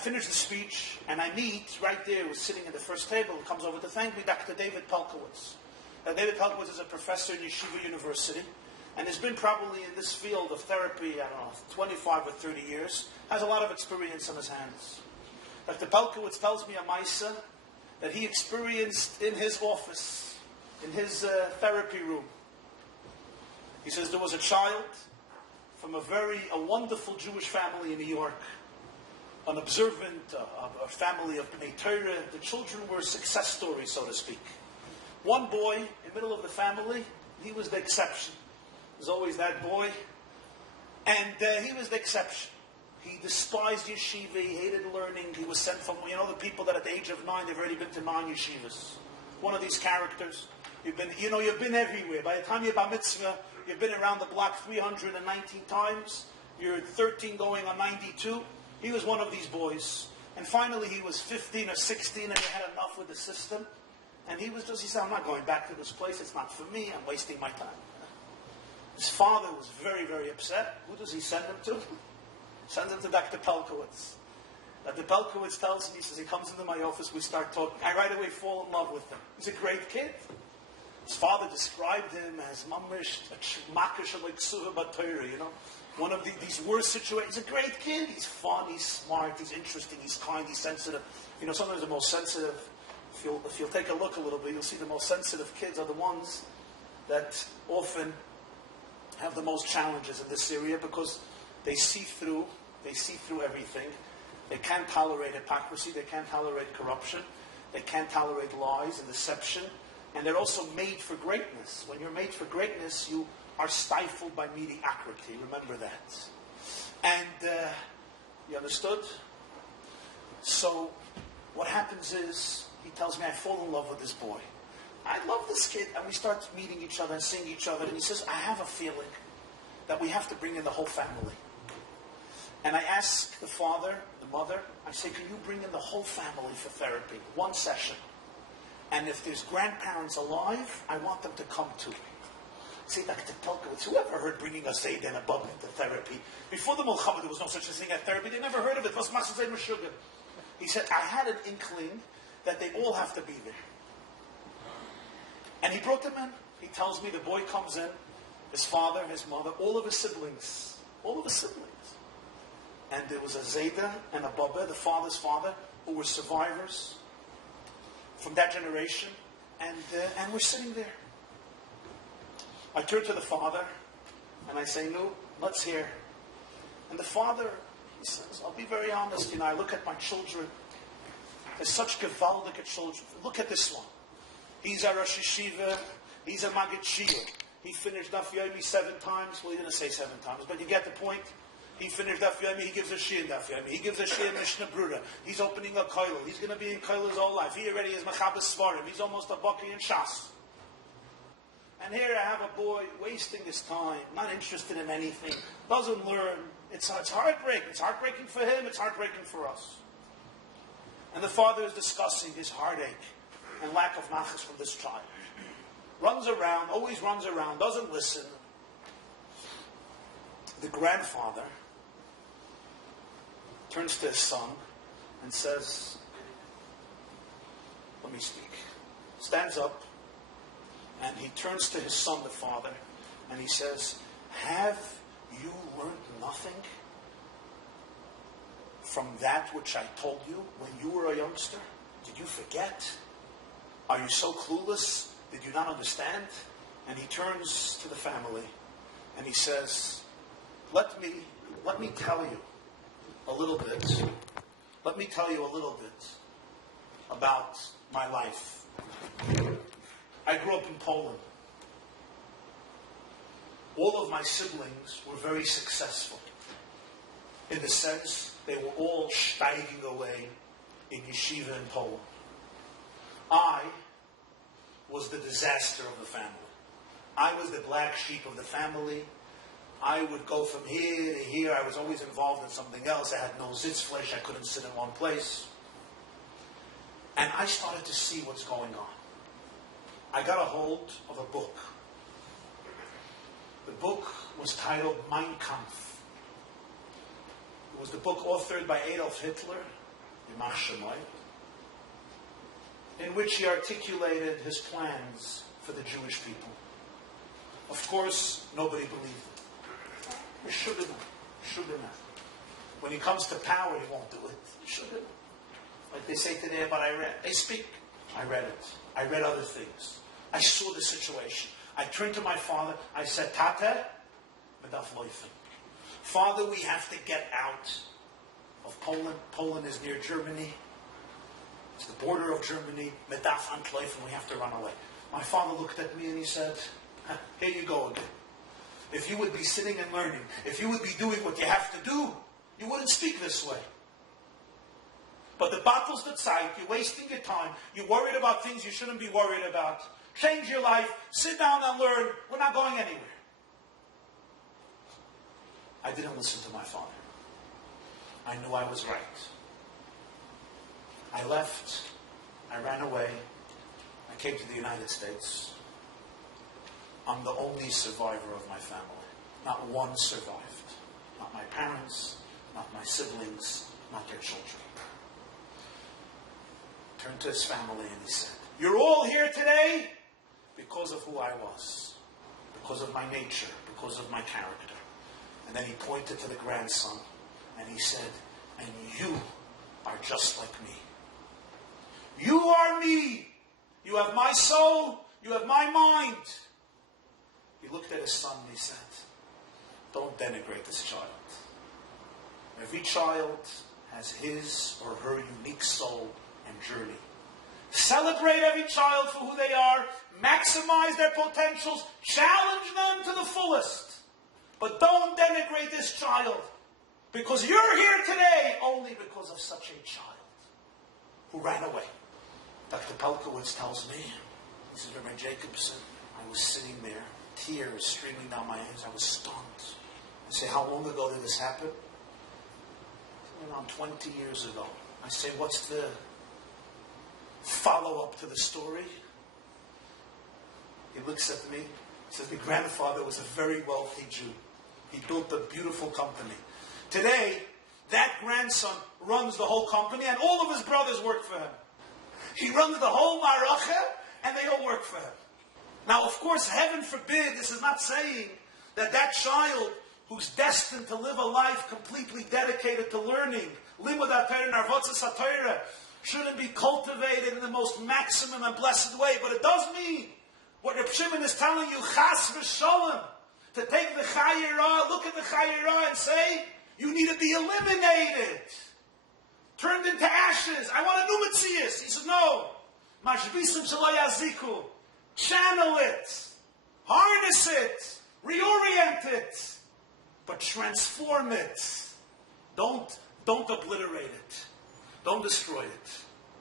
finish the speech, and I meet, right there, was sitting at the first table, who comes over to thank me, Dr. David Pelkowitz. David Pelkowitz is a professor in Yeshiva University, and has been probably in this field of therapy, 25 or 30 years, has a lot of experience on his hands. Dr. Pelkowitz tells me a maisa that he experienced in his office, in his therapy room. He says there was a child from a wonderful Jewish family in New York, an observant, a family of Bnei Torah. The children were success stories, so to speak. One boy in the middle of the family, he was the exception. There's always that boy. And he was the exception. He despised yeshiva, he hated learning. He was sent from, the people that at the age of 9, they've already been to 9 yeshivas. One of these characters. You've been everywhere. By the time you're bar mitzvah, you've been around the block 319 times. You're 13 going on 92. He was one of these boys. And finally he was 15 or 16 and he had enough with the system. And he said, I'm not going back to this place. It's not for me. I'm wasting my time. His father was very, very upset. Who does he send him to? Sends him to Dr. Pelkowitz. Dr. Pelkowitz tells me, he says, he comes into my office, we start talking. I right away fall in love with him. He's a great kid. His father described him as mamish, makish like suha batayra, one of these worst situations. He's a great kid. He's fun, he's smart, he's interesting, he's kind, he's sensitive. Sometimes the most sensitive, if you'll take a look a little bit, you'll see the most sensitive kids are the ones that often have the most challenges in this area because they see through everything. They can't tolerate hypocrisy, they can't tolerate corruption, they can't tolerate lies and deception, and they're also made for greatness. When you're made for greatness, you are stifled by mediocrity. Remember that. And you understood? So what happens is, he tells me, I fall in love with this boy. I love this kid, and we start meeting each other and seeing each other, and he says, I have a feeling that we have to bring in the whole family. And I ask the father, the mother, I say, can you bring in the whole family for therapy? One session. And if there's grandparents alive, I want them to come too. See, Dr. Pelkowitz, who ever heard bringing a Zayd and a Bub into therapy? Before the Mulchama, there was no such a thing as therapy. They never heard of it. It was Masazay Meshuggah. He said, I had an inkling that they all have to be there. And he brought them in. He tells me the boy comes in, his father, his mother, all of his siblings. And there was a Zayda and a Baba, the father's father, who were survivors from that generation. And we're sitting there. I turn to the father and I say, no, let's hear. And the father, he says, I'll be very honest, I look at my children. They're such gewaldige children. Look at this one. He's a Rosh Yeshiva. He's a Magid Shia. He finished Daf Yomi 7 times. Well, he didn't say 7 times, but you get the point. He finished Daf Yomi. He gives a Shia in Daf Yomi. He gives a Shia in Mishnah Brura. He's opening a koilel. He's going to be in koilel his whole life. He already is Machabas Svarim. He's almost a Baki in Shas. And here I have a boy wasting his time, not interested in anything, doesn't learn. It's heartbreaking. It's heartbreaking for him. It's heartbreaking for us. And the father is discussing his heartache and lack of nachas from this child. Always runs around, doesn't listen. The grandfather turns to his son and says, let me speak. Stands up and he turns to his son, the father, and he says, have you learned nothing from that which I told you when you were a youngster? Did you forget? Are you so clueless? Did you not understand? And he turns to the family and he says, let me tell you a little bit. Let me tell you a little bit about my life. I grew up in Poland. All of my siblings were very successful. In the sense, they were all steiging away in yeshiva in Poland. I was the disaster of the family. I was the black sheep of the family. I would go from here to here. I was always involved in something else. I had no sitzfleisch. I couldn't sit in one place. And I started to see what's going on. I got a hold of a book. The book was titled Mein Kampf. It was the book authored by Adolf Hitler Yimach Shemai, in which he articulated his plans for the Jewish people. Of course, nobody believed him. He shouldn't have. When he comes to power, he won't do it. He shouldn't. Like they say today about Iran. They speak. I read it. I read other things. I saw the situation. I turned to my father. I said, Tate, medaf loifen. Father, we have to get out of Poland. Poland is near Germany. It's the border of Germany. Medaf antloifen. We have to run away. My father looked at me and he said, here you go again. If you would be sitting and learning, if you would be doing what you have to do, you wouldn't speak this way. But the battle's the zeit, you're wasting your time, you're worried about things you shouldn't be worried about. Change your life, sit down and learn, we're not going anywhere. I didn't listen to my father. I knew I was right. I left, I ran away, I came to the United States. I'm the only survivor of my family. Not one survived. Not my parents, not my siblings, not their children. Turned to his family and he said, you're all here today because of who I was, because of my nature, because of my character. And then he pointed to the grandson and he said, and you are just like me. You are me. You have my soul. You have my mind. He looked at his son and he said, don't denigrate this child. Every child has his or her unique soul and journey. Celebrate every child for who they are. Maximize their potentials. Challenge them to the fullest. But don't denigrate this child. Because you're here today only because of such a child who ran away. Dr. Pelkowitz tells me, he said, Rabbi Jacobson, I was sitting there, tears streaming down my eyes. I was stunned. I say, how long ago did this happen? Around 20 years ago. I say, what's the follow-up to the story? He looks at me. He says, the grandfather was a very wealthy Jew. He built a beautiful company. Today, that grandson runs the whole company and all of his brothers work for him. He runs the whole maracha and they all work for him. Now, of course, heaven forbid, this is not saying that that child who's destined to live a life completely dedicated to learning, limud HaTorah, narvotzas HaTorah, shouldn't be cultivated in the most maximum and blessed way. But it does mean what Reb Shimon is telling you, chas v'sholem, to take the chayirah, look at the chayirah and say, you need to be eliminated, turned into ashes. I want a new Metzias. He said, no. Mashbisim shalai aziku. Channel it, harness it, reorient it, but transform it. Don't obliterate it. Don't destroy it.